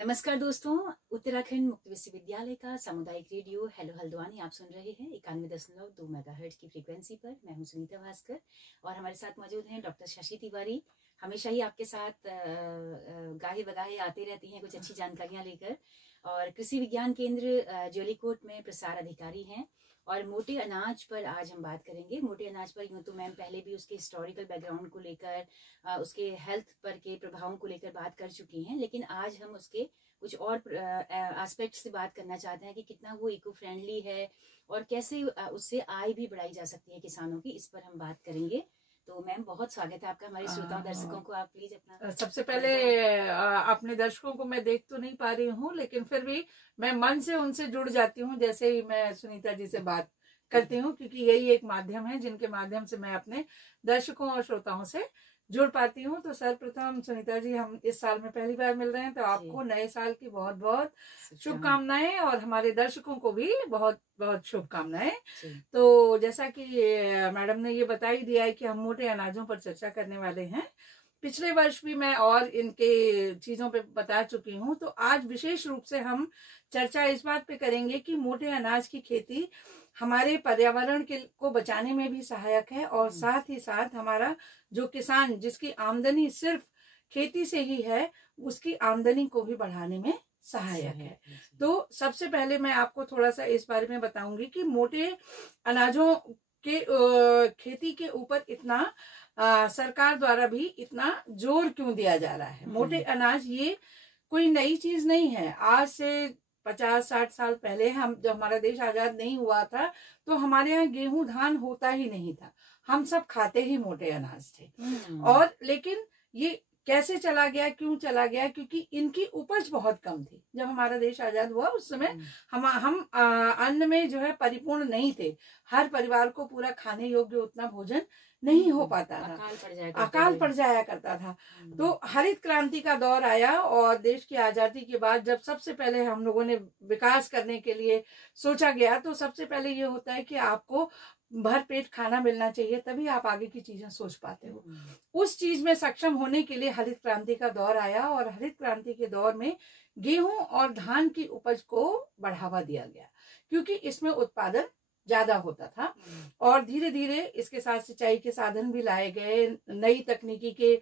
नमस्कार दोस्तों, उत्तराखंड मुक्त विश्वविद्यालय का सामुदायिक रेडियो हेलो हल्द्वानी आप सुन रहे हैं 91.2 मेगाहर्ट्ज की फ्रीक्वेंसी पर। मैं हूं सुनीता भास्कर और हमारे साथ मौजूद हैं डॉक्टर शशि तिवारी। हमेशा ही आपके साथ गाहे बगाहे आते रहती हैं कुछ अच्छी जानकारियां लेकर। और कृषि विज्ञान केंद्र जोलीकोट में प्रसार अधिकारी हैं और मोटे अनाज पर आज हम बात करेंगे। मोटे अनाज पर यूँ तो मैम पहले भी उसके हिस्टोरिकल बैकग्राउंड को लेकर, उसके हेल्थ पर के प्रभावों को लेकर बात कर चुकी हैं, लेकिन आज हम उसके कुछ और एस्पेक्ट से बात करना चाहते हैं कि कितना वो इको फ्रेंडली है और कैसे उससे आय भी बढ़ाई जा सकती है किसानों की। इस पर हम बात करेंगे। तो मैम बहुत स्वागत है आपका हमारे श्रोताओं दर्शकों को। आप प्लीज अपना सबसे पहले अपने दर्शकों को मैं देख तो नहीं पा रही हूँ, लेकिन फिर भी मैं मन से उनसे जुड़ जाती हूँ जैसे ही मैं सुनीता जी से बात करती हूँ, क्योंकि यही एक माध्यम है जिनके माध्यम से मैं अपने दर्शकों और श्रोताओं से जुड़ पाती हूँ। तो सर्वप्रथम सुनीता जी, हम इस साल में पहली बार मिल रहे हैं, तो आपको नए साल की बहुत बहुत शुभकामनाएं और हमारे दर्शकों को भी बहुत बहुत शुभकामनाएं। तो जैसा कि मैडम ने ये बता ही दिया है कि हम मोटे अनाजों पर चर्चा करने वाले हैं। पिछले वर्ष भी मैं और इनके चीजों पे बता चुकी हूँ, तो आज विशेष रूप से हम चर्चा इस बात पे करेंगे कि मोटे अनाज की खेती हमारे पर्यावरण को बचाने में भी सहायक है और साथ ही साथ हमारा जो किसान जिसकी आमदनी सिर्फ खेती से ही है, उसकी आमदनी को भी बढ़ाने में सहायक है। तो सबसे पहले मैं आपको थोड़ा सा इस बारे में बताऊंगी कि मोटे अनाजों के खेती के ऊपर इतना सरकार द्वारा भी इतना जोर क्यों दिया जा रहा है। मोटे अनाज ये कोई नई चीज नहीं है। आज से 50-60 साल पहले हम जब हमारा देश आजाद नहीं हुआ था, तो हमारे यहाँ गेहूं धान होता ही नहीं था। हम सब खाते ही मोटे अनाज थे। और लेकिन ये कैसे चला गया, क्यों चला गया? क्योंकि इनकी उपज बहुत कम थी। जब हमारा देश आजाद हुआ उस समय हम अन्न में जो है परिपूर्ण नहीं थे। हर परिवार को पूरा खाने योग्य उतना भोजन नहीं हो पाता था, अकाल पड़ जाया करता था। तो हरित क्रांति का दौर आया और देश की आजादी के बाद जब सबसे पहले हम लोगों ने विकास करने के लिए सोचा गया, तो सबसे पहले ये होता है कि आपको भर पेट खाना मिलना चाहिए, तभी आप आगे की चीजें सोच पाते हो। उस चीज में सक्षम होने के लिए हरित क्रांति का दौर आया और हरित क्रांति के दौर में गेहूं और धान की उपज को बढ़ावा दिया गया, क्योंकि इसमें उत्पादन ज्यादा होता था। और धीरे धीरे इसके साथ सिंचाई के साधन भी लाए गए, नई तकनीकी के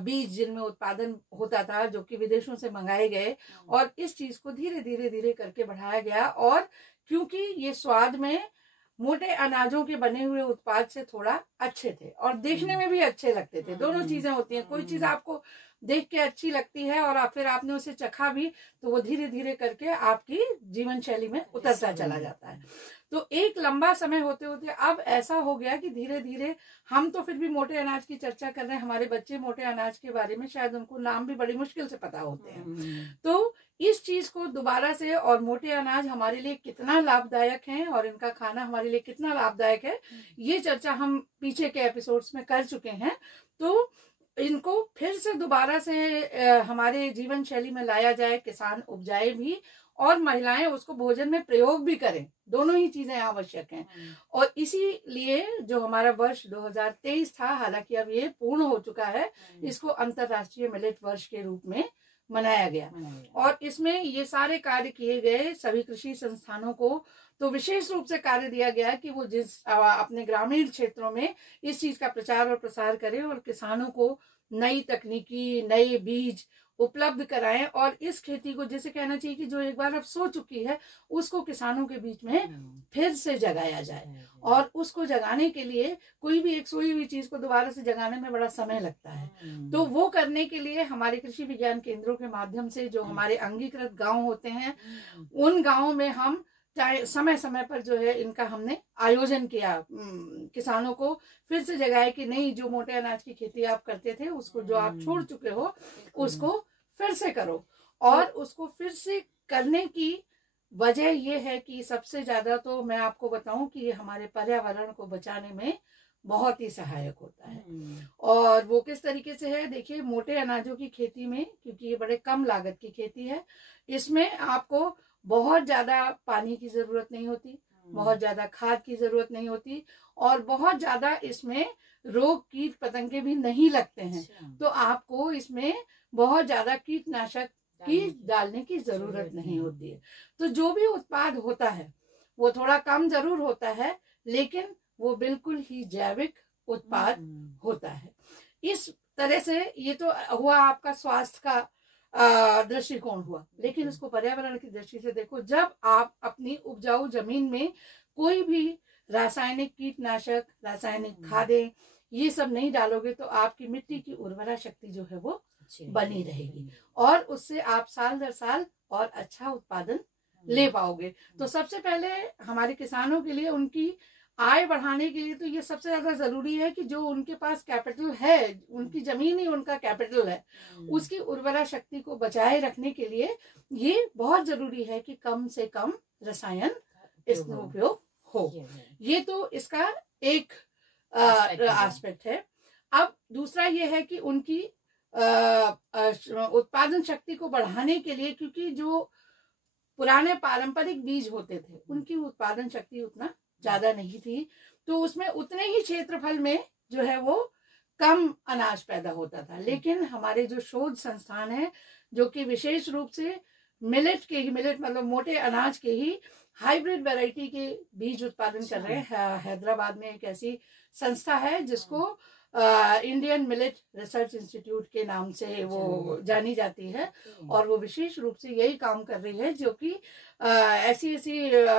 बीज जिनमें उत्पादन होता था जो कि विदेशों से मंगाए गए, और इस चीज को धीरे धीरे धीरे करके बढ़ाया गया। और क्योंकि ये स्वाद में मोटे अनाजों के बने हुए उत्पाद से थोड़ा अच्छे थे और देखने में भी अच्छे लगते थे। दोनों चीजें होती हैं, कोई चीज आपको देख के अच्छी लगती है और फिर आपने उसे चखा भी, तो वो धीरे धीरे करके आपकी जीवन शैली में उतरता चला जाता है। तो एक लंबा समय होते होते अब ऐसा हो गया कि धीरे धीरे हम तो फिर भी मोटे अनाज की चर्चा कर रहे हैं, हमारे बच्चे मोटे अनाज के बारे में शायद उनको नाम भी बड़ी मुश्किल से पता होते हैं। तो इस चीज को दोबारा से, और मोटे अनाज हमारे लिए कितना लाभदायक है और इनका खाना हमारे लिए कितना लाभदायक है, ये चर्चा हम पीछे के एपिसोड्स में कर चुके हैं। तो इनको फिर से दोबारा से हमारे जीवन शैली में लाया जाए, किसान उपजाए भी और महिलाएं उसको भोजन में प्रयोग भी करें, दोनों ही चीजें आवश्यक हैं। और इसीलिए जो हमारा वर्ष 2023 था, हालांकि अब ये पूर्ण हो चुका है, इसको अंतर्राष्ट्रीय मिलेट वर्ष के रूप में मनाया गया। और इसमें ये सारे कार्य किए गए। सभी कृषि संस्थानों को तो विशेष रूप से कार्य दिया गया कि वो जिस अपने ग्रामीण क्षेत्रों में इस चीज का प्रचार और प्रसार करें और किसानों को नई तकनीकी, नए बीज उपलब्ध कराएं और इस खेती को, जैसे कहना चाहिए कि जो एक बार अब सो चुकी है, उसको किसानों के बीच में फिर से जगाया जाए। और उसको जगाने के लिए कोई भी एक सोई हुई चीज को दोबारा से जगाने में बड़ा समय लगता है। तो वो करने के लिए हमारे कृषि विज्ञान केंद्रों के माध्यम से जो हमारे अंगीकृत गांव होते हैं, उन गांवों में हम समय समय पर जो है इनका हमने आयोजन किया, किसानों को फिर से जगाया कि नहीं, जो मोटे अनाज की खेती आप करते थे उसको जो आप छोड़ चुके हो उसको फिर से करो। और उसको फिर से करने की वजह ये है कि सबसे ज्यादा तो मैं आपको बताऊं कि ये हमारे पर्यावरण को बचाने में बहुत ही सहायक होता है। और वो किस तरीके से है, देखिए, मोटे अनाजों की खेती में, क्योंकि ये बड़े कम लागत की खेती है, इसमें आपको बहुत ज्यादा पानी की जरूरत नहीं होती, बहुत ज्यादा खाद की जरूरत नहीं होती, और बहुत ज्यादा इसमें रोग कीट पतंगे भी नहीं लगते हैं। तो आपको इसमें बहुत ज्यादा कीटनाशक की डालने की जरूरत नहीं होती है। तो जो भी उत्पाद होता है वो थोड़ा कम जरूर होता है, लेकिन वो बिल्कुल ही जैविक उत्पाद होता है। इस तरह से ये तो हुआ आपका स्वास्थ्य का दृष्टिकोण हुआ, लेकिन उसको पर्यावरण की दृष्टि से देखो। जब आप अपनी उपजाऊ जमीन में कोई भी रासायनिक कीटनाशक, रासायनिक खादें ये सब नहीं डालोगे तो आपकी मिट्टी की उर्वरा शक्ति जो है वो बनी रहेगी और उससे आप साल दर साल और अच्छा उत्पादन ले पाओगे। तो सबसे पहले हमारे किसानों के लिए उनकी आय बढ़ाने के लिए तो ये सबसे ज्यादा जरूरी है कि जो उनके पास कैपिटल है, उनकी जमीन ही उनका कैपिटल है, उसकी उर्वरा शक्ति को बचाए रखने के लिए ये बहुत जरूरी है कि कम से कम रसायन इसमें उपयोग हो। ये तो इसका एक एस्पेक्ट है। अब दूसरा ये है कि उनकी उत्पादन शक्ति को बढ़ाने के लिए, क्योंकि जो पुराने पारंपरिक बीज होते थे उनकी उत्पादन शक्ति उतना ज्यादा नहीं थी, तो उसमें उतने ही क्षेत्रफल में जो है वो कम अनाज पैदा होता था। लेकिन हमारे जो शोध संस्थान है जो कि विशेष रूप से मिलेट मतलब मोटे अनाज के ही हाइब्रिड वैरायटी के बीज उत्पादन कर रहे हैं। हैदराबाद में एक ऐसी संस्था है जिसको इंडियन मिलेट रिसर्च इंस्टीट्यूट के नाम से वो जानी जाती है, और वो विशेष रूप से यही काम कर रही है जो कि ऐसी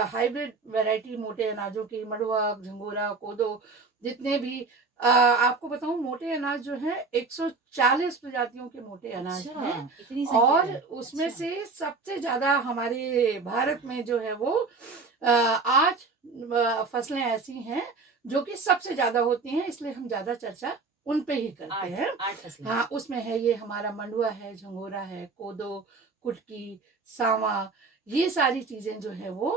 हाइब्रिड वैरायटी मोटे अनाजों की, मड़ुआ, झंगोरा, कोदो, जितने भी आपको बताऊं मोटे अनाज जो है 140 प्रजातियों के मोटे अनाज हैं, और उसमें से सबसे ज्यादा हमारे भारत में जो है वो 8 फसलें ऐसी हैं जो कि सबसे ज्यादा होती हैं, इसलिए हम ज्यादा चर्चा उन पे ही करते हैं। 8 फसलें। हाँ, उसमें है ये हमारा मंडुआ है, झंगोरा है, कोदो, कुटकी, सावा, ये सारी चीजें जो है वो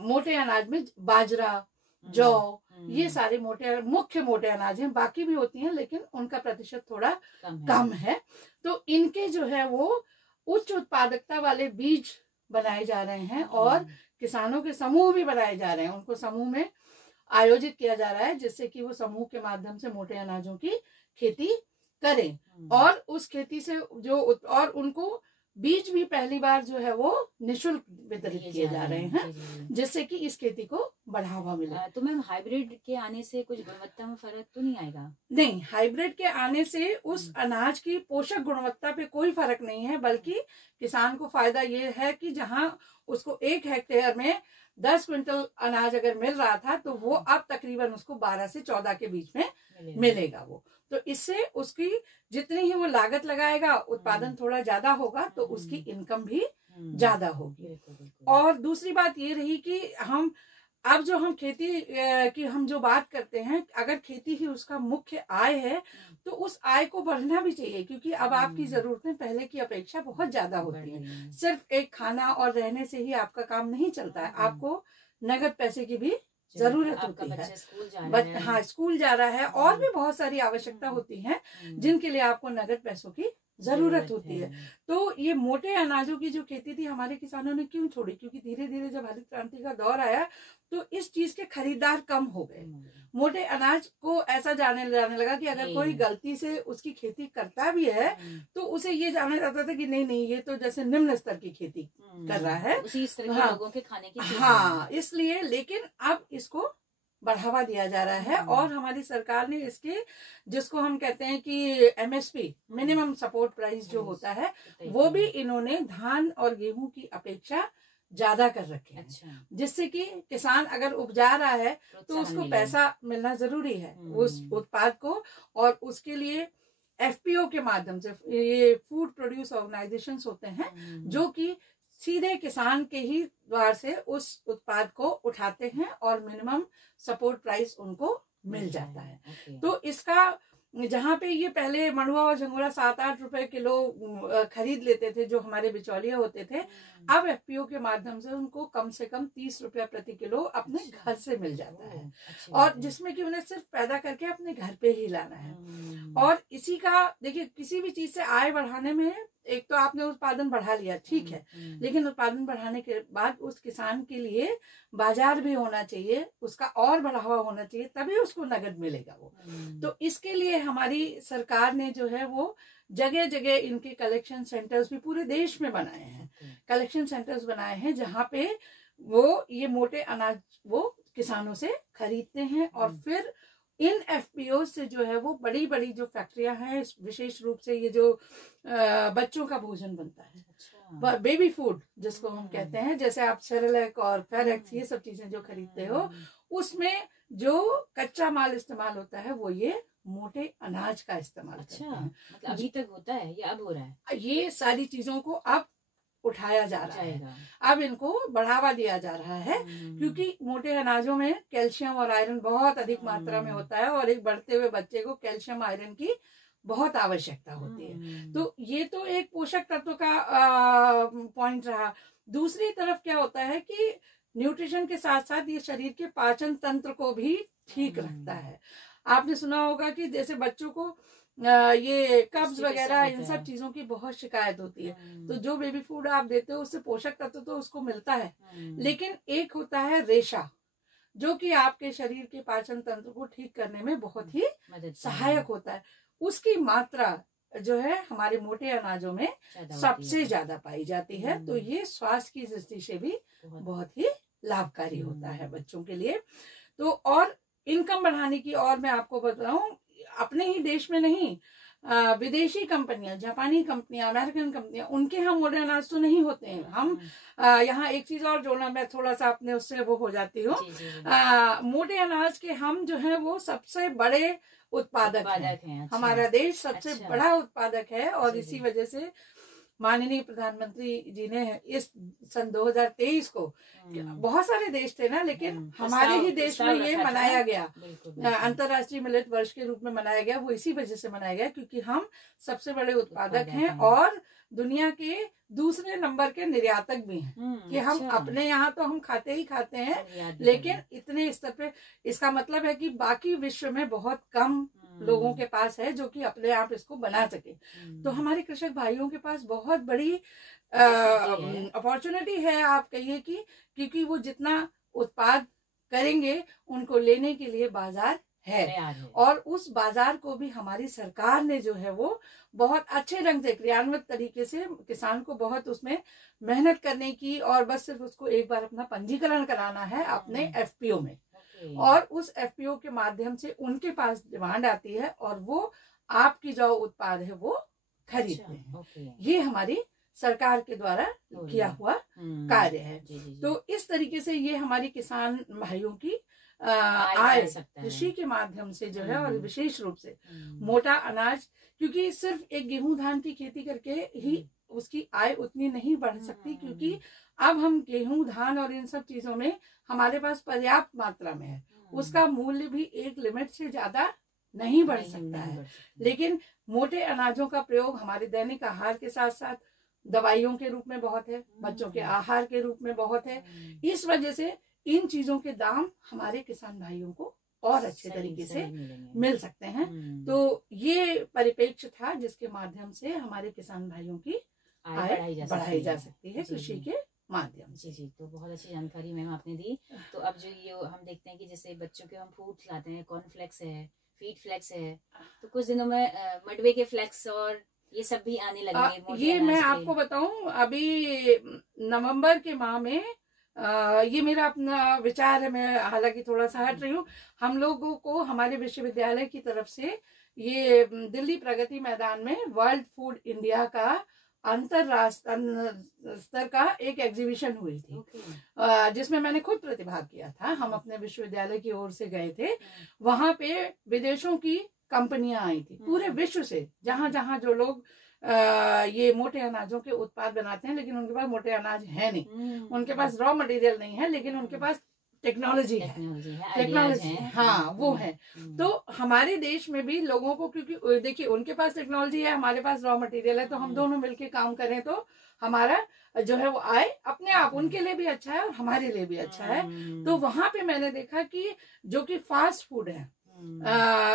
मोटे अनाज में बाजरा, जौ, ये सारे मुख्य मोटे अनाज हैं। बाकी भी होती हैं लेकिन उनका प्रतिशत थोड़ा कम है। तो इनके जो है वो उच्च उत्पादकता वाले बीज बनाए जा रहे हैं और किसानों के समूह भी बनाए जा रहे हैं। उनको समूह में आयोजित किया जा रहा है जिससे कि वो समूह के माध्यम से मोटे अनाजों की खेती करें, और उस खेती से जो और उनको बीज भी पहली बार जो है वो निःशुल्क वितरित किए जा रहे हैं, जिससे कि इस खेती को बढ़ावा मिले। तो मैम हाइब्रिड के आने से कुछ गुणवत्ता में फर्क तो नहीं आएगा? नहीं, हाइब्रिड के आने से उस अनाज की पोषक गुणवत्ता पे कोई फर्क नहीं है, बल्कि किसान को फायदा ये है कि जहां उसको 1 हेक्टेयर में 10 क्विंटल अनाज अगर मिल रहा था तो वो अब तकरीबन उसको 12 से 14 के बीच में मिलेगा वो। तो इससे उसकी जितनी ही वो लागत लगाएगा उत्पादन थोड़ा ज्यादा होगा, तो उसकी इनकम भी ज्यादा होगी। और दूसरी बात ये रही कि हम खेती की हम जो बात करते हैं, अगर खेती ही उसका मुख्य आय है तो उस आय को बढ़ना भी चाहिए, क्योंकि अब आपकी जरूरतें पहले की अपेक्षा बहुत ज्यादा होती हैं। सिर्फ एक खाना और रहने से ही आपका काम नहीं चलता है, आपको नगद पैसे की भी जरूरत होती है। हाँ, स्कूल जा रहा है और भी बहुत सारी आवश्यकता होती है जिनके लिए आपको नगद पैसों की जरूरत होती है। तो ये मोटे अनाजों की जो खेती थी हमारे किसानों ने क्यों छोड़ी? क्योंकि धीरे धीरे जब हरित क्रांति का दौर आया तो इस चीज के खरीदार कम हो गए। मोटे अनाज को ऐसा जाने लगा कि अगर कोई गलती से उसकी खेती करता भी है तो उसे ये जाना जाता था कि नहीं ये तो जैसे निम्न स्तर की खेती कर रहा है, उसी स्तर के लोगों के खाने की। हाँ, इसलिए लेकिन अब इसको बढ़ावा दिया जा रहा है, और हमारी सरकार ने इसके जिसको हम कहते हैं कि MSP मिनिमम सपोर्ट प्राइस जो होता है वो भी इन्होंने धान और गेहूं की अपेक्षा ज्यादा कर रखे हैं। जिससे कि किसान अगर उपजा रहा है तो उसको पैसा मिलना जरूरी है उस उत्पाद को, और उसके लिए FPO के माध्यम से, ये फूड प्रोड्यूस ऑर्गेनाइजेशंस होते हैं जो कि सीधे किसान के ही द्वार से उस उत्पाद को उठाते हैं और मिनिमम सपोर्ट प्राइस उनको मिल जाता है। तो इसका जहाँ पे ये पहले मंडुआ और झंगोरा 7-8 रुपए किलो खरीद लेते थे जो हमारे बिचौलिया होते थे, अब FPO के माध्यम से उनको कम से कम 30 रुपया प्रति किलो अपने घर से मिल जाता है, और जिसमें कि उन्हें सिर्फ पैदा करके अपने घर पे ही लाना है। और इसी का देखिए, किसी भी चीज से आय बढ़ाने में एक तो आपने उत्पादन बढ़ा लिया, ठीक है, लेकिन उत्पादन बढ़ाने के बाद उस किसान के लिए बाजार भी होना चाहिए, उसका और बढ़ावा होना चाहिए, तभी उसको नगद मिलेगा वो। तो इसके लिए हमारी सरकार ने जो है वो जगह जगह इनके कलेक्शन सेंटर्स भी पूरे देश में बनाए हैं, कलेक्शन सेंटर्स बनाए हैं, जहाँ पे वो ये मोटे अनाज वो किसानों से खरीदते हैं और फिर इन एफपीओ से जो है वो बड़ी बड़ी जो फैक्ट्रियां हैं, विशेष रूप से ये जो बच्चों का भोजन बनता है, बेबी फूड जिसको हम कहते हैं, जैसे आप सेरेलैक और फेरेक्स ये सब चीजें जो खरीदते हो, उसमें जो कच्चा माल इस्तेमाल होता है वो ये मोटे अनाज का इस्तेमाल करते हैं। मतलब अभी तक होता है या अब हो रहा है? ये सारी चीजों को अब उठाया जा रहा है, अब इनको बढ़ावा दिया जा रहा है, क्योंकि मोटे अनाजों में कैल्शियम और आयरन बहुत अधिक मात्रा में होता है और एक बढ़ते हुए बच्चे को कैल्शियम आयरन की बहुत आवश्यकता होती है। तो ये तो एक पोषक तत्व का पॉइंट रहा। दूसरी तरफ क्या होता है कि न्यूट्रिशन के साथ साथ ये शरीर के पाचन तंत्र को भी ठीक रखता है। आपने सुना होगा कि जैसे बच्चों को ये कब्ज वगैरह इन सब चीजों की बहुत शिकायत होती है, तो जो बेबी फूड आप देते हो उससे पोषक तत्व तो उसको मिलता है, लेकिन एक होता है रेशा, जो कि आपके शरीर के पाचन तंत्र को ठीक करने में बहुत ही सहायक होता है। उसकी मात्रा जो है हमारे मोटे अनाजों में सबसे ज्यादा पाई जाती है, तो ये स्वास्थ्य की दृष्टि से भी बहुत ही लाभकारी होता है बच्चों के लिए। तो और इनकम बढ़ाने की, और मैं आपको बताऊं, अपने ही देश में नहीं, विदेशी कंपनियां, जापानी कंपनियां, अमेरिकन कंपनियां, उनके यहाँ मोटे अनाज तो नहीं होते हैं। हम यहाँ एक चीज और जोड़ना, मैं थोड़ा सा अपने उससे वो हो जाती हूँ, मोटे अनाज के हम जो है वो सबसे बड़े उत्पादक हैं। अच्छा। हमारा देश सबसे बड़ा उत्पादक है, और इसी वजह से माननीय प्रधानमंत्री जी ने इस सन 2023 को, बहुत सारे देश थे ना, लेकिन हमारे ही देश में ये मनाया गया, अंतर्राष्ट्रीय मिलेट वर्ष के रूप में मनाया गया। वो इसी वजह से मनाया गया क्योंकि हम सबसे बड़े उत्पादक हैं और दुनिया के दूसरे नंबर के निर्यातक भी हैं। कि हम अपने यहाँ तो हम खाते ही खाते हैं, लेकिन इतने स्तर पे, इसका मतलब है कि बाकी विश्व में बहुत कम लोगों के पास है जो कि अपने आप इसको बना सके। तो हमारे कृषक भाइयों के पास बहुत बड़ी अपॉर्चुनिटी है, आप कहिए कि, क्योंकि वो जितना उत्पाद करेंगे उनको लेने के लिए बाजार है, और उस बाजार को भी हमारी सरकार ने जो है वो बहुत अच्छे ढंग से क्रियान्वित तरीके से, किसान को बहुत उसमें मेहनत करने की, और बस सिर्फ उसको एक बार अपना पंजीकरण कराना है अपने एफपीओ में, और उस एफपीओ के माध्यम से उनके पास डिमांड आती है और वो आपकी जो उत्पाद है वो खरीदते हैं। ये हमारी सरकार के द्वारा किया हुआ कार्य है। तो इस तरीके से ये हमारी किसान भाइयों की आय कृषि के माध्यम से जो है, और विशेष रूप से मोटा अनाज, क्योंकि सिर्फ एक गेहूं धान की खेती करके ही उसकी आय उतनी नहीं बढ़ सकती, क्योंकि अब हम गेहूं धान और इन सब चीजों में हमारे पास पर्याप्त मात्रा में है, उसका मूल्य भी एक लिमिट से ज्यादा नहीं बढ़ सकता है। लेकिन मोटे अनाजों का प्रयोग हमारे दैनिक आहार के साथ साथ दवाइयों के रूप में बहुत है, बच्चों के आहार के रूप में बहुत है। इस वजह से इन चीजों के दाम हमारे किसान भाइयों को और अच्छे तरीके से मिल सकते हैं। तो ये परिप्रेक्ष्य था जिसके माध्यम से हमारे किसान भाइयों की आय बढ़ाई जा सकती है कृषि के माध्यम से। जी, तो बहुत अच्छी जानकारी मैम आपने दी। तो अब जो ये हम देखते हैं कि जैसे बच्चों के हम फूड खिलाते हैं, कॉर्नफ्लेक्स है, फीड फ्लेक्स है, तो कुछ दिनों में मडवे के फ्लेक्स और ये सब भी आने लगेंगे। ये मैं आपको बताऊं, अभी नवंबर के माह में ये मेरा अपना विचार है, मैं हालांकि थोड़ा सा हट रही हूँ, हम लोगों को हमारे विश्वविद्यालय की तरफ से ये दिल्ली प्रगति मैदान में वर्ल्ड फूड इंडिया का अंतरराष्ट्रीय स्तर का एक एग्जीबिशन हुई थी, जिसमें मैंने खुद प्रतिभाग किया था। हम अपने विश्वविद्यालय की ओर से गए थे, वहां पे विदेशों की कंपनियां आई थी पूरे विश्व से, जहां जहां जो लोग ये मोटे अनाजों के उत्पाद बनाते हैं, लेकिन उनके पास मोटे अनाज है नहीं, उनके पास रॉ मटेरियल नहीं है, लेकिन उनके पास टेक्नोलॉजी है, हाँ वो है। तो हमारे देश में भी लोगों को, क्योंकि देखिए उनके पास टेक्नोलॉजी है, हमारे पास रॉ मटेरियल है, तो हम दोनों मिलके काम करें तो हमारा जो है वो आय अपने आप उनके लिए भी अच्छा है और हमारे लिए भी अच्छा है। तो वहां पे मैंने देखा कि जो कि फास्ट फूड है,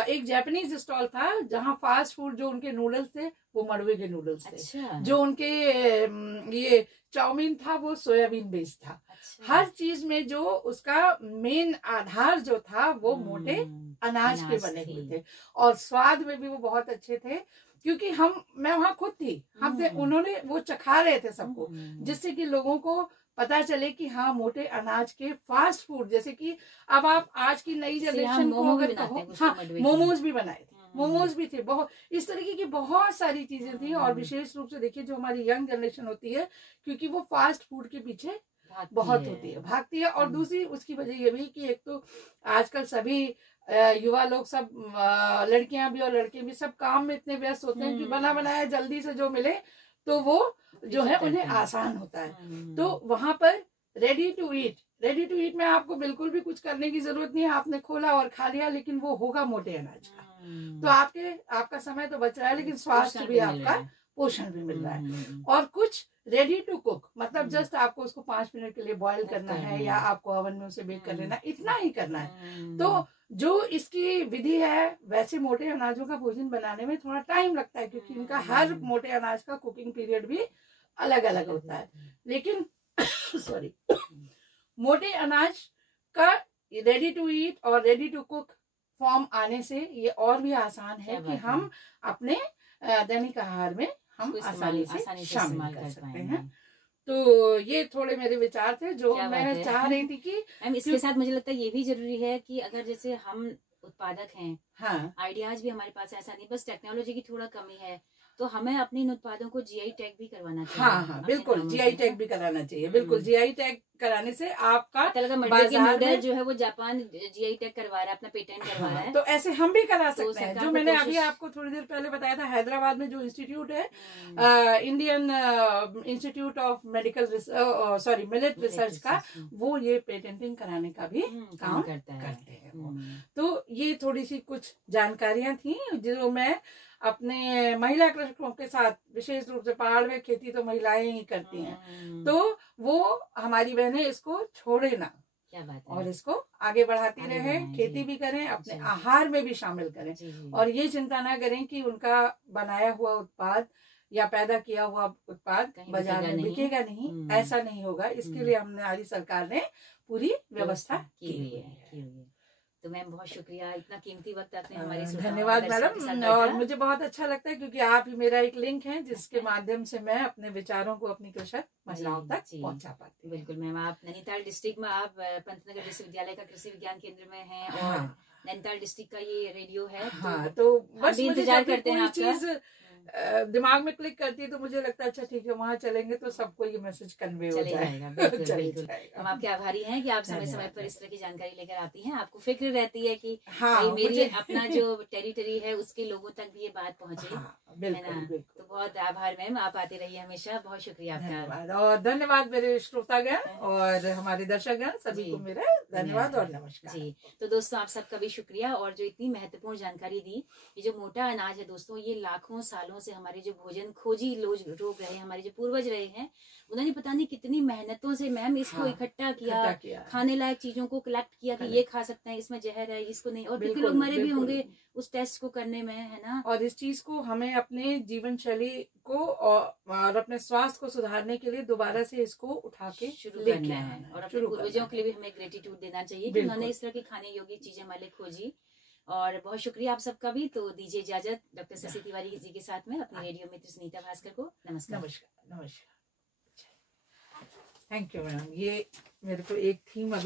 एक जापानीज स्टॉल था जहाँ फास्ट फूड जो उनके नूडल्स थे वो मड़वे के नूडल्स थे। अच्छा। जो उनके ये चाउमीन था वो सोयाबीन बेस्ड था। अच्छा। हर चीज में जो उसका मेन आधार जो था वो मोटे अनाज के बने हुए थे, और स्वाद में भी वो बहुत अच्छे थे। क्योंकि मैं वहां खुद थी, उन्होंने वो चखा रहे थे सबको, जिससे कि लोगों को पता चले कि हाँ मोटे अनाज के फास्ट फूड, जैसे कि अब आप आज की नई जनरेशन को अगर कहो, हाँ मोमोज भी बनाए थे, मोमोज भी थे, बहुत इस तरीके की बहुत सारी चीजें थी। और विशेष रूप से देखिए जो हमारी यंग जनरेशन होती है, क्योंकि वो फास्ट फूड के पीछे बहुत होती है, भागती है। और दूसरी उसकी वजह ये भी कि एक तो आजकल सभी युवा लोग सब, लड़कियां भी और लड़के भी सब काम में इतने व्यस्त होते हैं कि बना बनाया जल्दी से जो मिले तो वो जो है उन्हें आसान होता है। तो वहां पर रेडी टू ईट में आपको बिल्कुल भी कुछ करने की जरूरत नहीं है, आपने खोला और खा लिया, लेकिन वो होगा मोटे अनाज का। तो आपका समय तो बच रहा है, लेकिन स्वास्थ्य भी आपका, पोषण भी मिल रहा है। और कुछ रेडी टू कुक, मतलब जस्ट आपको उसको 5 मिनट के लिए बॉईल करना है, या आपको ओवन में उसे बेक कर लेना, इतना ही करना है। तो जो इसकी विधि है, वैसे मोटे अनाजों का भोजन बनाने में थोड़ा टाइम लगता है, क्योंकि इनका हर मोटे अनाज का कुकिंग पीरियड भी अलग अलग होता है। लेकिन सॉरी, मोटे अनाज का रेडी टू ईट और रेडी टू कुक फॉर्म आने से ये और भी आसान है कि हम अपने दैनिक आहार में हम आसानी से शामिल कर सकते हैं। तो ये थोड़े मेरे विचार थे जो मैं चाह रही थी कि मैम इसके साथ मुझे लगता है ये भी जरूरी है कि अगर जैसे हम उत्पादक हैं, हाँ, आइडियाज भी हमारे पास ऐसा नहीं, बस टेक्नोलॉजी की थोड़ा कमी है, तो हमें अपने इन उत्पादों को जीआई टैग भी करवाना चाहिए। हाँ हाँ बिल्कुल, जीआई टैग भी कराना चाहिए, बिल्कुल। जीआई टैग कराने से आपका नूडल जो है वो जापान जीआई टैग करवा रहा है, अपना पेटेंट करवा रहा है। तो ऐसे हम भी करा सकते हैं। जो मैंने अभी आपको थोड़ी देर पहले बताया था, हैदराबाद में जो इंस्टीट्यूट है, Indian institute of millet research का, वो ये पेटेंटिंग कराने का भी काम करते हैं। तो ये थोड़ी सी कुछ जानकारियां थी जो मैं अपने महिला कृषकों के साथ, विशेष रूप से पहाड़ में खेती तो महिलाएं ही करती हैं, तो वो हमारी बहनें इसको छोड़े ना, क्या बात है, और इसको आगे बढ़ाती रहे, खेती भी करें, अपने आहार में भी शामिल करें, और ये चिंता ना करें कि उनका बनाया हुआ उत्पाद या पैदा किया हुआ उत्पाद बाजार में बिकेगा नहीं, ऐसा नहीं होगा। इसके लिए हमारी सरकार ने पूरी व्यवस्था की है। तो मैम बहुत शुक्रिया, इतना कीमती वक्त आपने हमारे, धन्यवाद मैडम। और मुझे बहुत अच्छा लगता है क्योंकि आप ही मेरा एक लिंक है जिसके माध्यम से मैं अपने विचारों को अपनी कृषक महिलाओं तक पहुंचा पाती हूँ। बिल्कुल मैम, आप नैनीताल डिस्ट्रिक्ट में, आप पंतनगर विश्वविद्यालय का कृषि विज्ञान केंद्र में हैं, और नैनीताल डिस्ट्रिक्ट का ये रेडियो है। हाँ, तो बस इंतजार करते हैं आपका। चीज दिमाग में क्लिक करती है तो मुझे लगता है अच्छा ठीक है, वहाँ चलेंगे तो सबको ये मैसेज कन्वे हो जाएगा। बिल्कुल। हम आपके आभारी हैं कि आप समय समय पर इस तरह की जानकारी लेकर आती हैं। आपको फिक्र रहती है कि मेरी अपना जो टेरिटरी है उसके लोगों तक भी ये बात पहुंचे, है ना। तो बहुत आभार मैम, आप आते रहिए हमेशा। बहुत शुक्रिया आपका, और धन्यवाद मेरे श्रोतागण और हमारे दर्शकगण, सभी को मेरा धन्यवाद और नमस्कार जी। तो दोस्तों आप सबका भी शुक्रिया, और जो इतनी महत्वपूर्ण जानकारी दी। ये जो मोटा अनाज है दोस्तों, ये लाखों सालों से हमारे जो भोजन खोजी लोग रहे, हमारे जो पूर्वज रहे हैं, उन्होंने पता नहीं कितनी मेहनतों से मैम इसको इकट्ठा किया, खाने लायक चीजों को कलेक्ट किया कि ये खा सकते हैं, इसमें जहर है, इसको नहीं, और कितने लोग मरे भी होंगे उस टेस्ट को करने में, है ना। और इस चीज को हमें अपने जीवन शैली को और अपने स्वास्थ्य को सुधारने के लिए दोबारा से इसको उठा के शुरू करना है, और अपने पूर्वजों के लिए भी हमें ग्रेटिट्यूड देना चाहिए कि उन्होंने इस तरह की खाने योग्य चीजें हमारे लिए खोजी। और बहुत शुक्रिया आप सबका भी। तो दीजिए इजाजत डॉक्टर शशि तिवारी जी के साथ में अपनी रेडियो मित्र सुनीता भास्कर को। नमस्कार। नमस्कार। Thank you madam. ये मेरे को एक थीम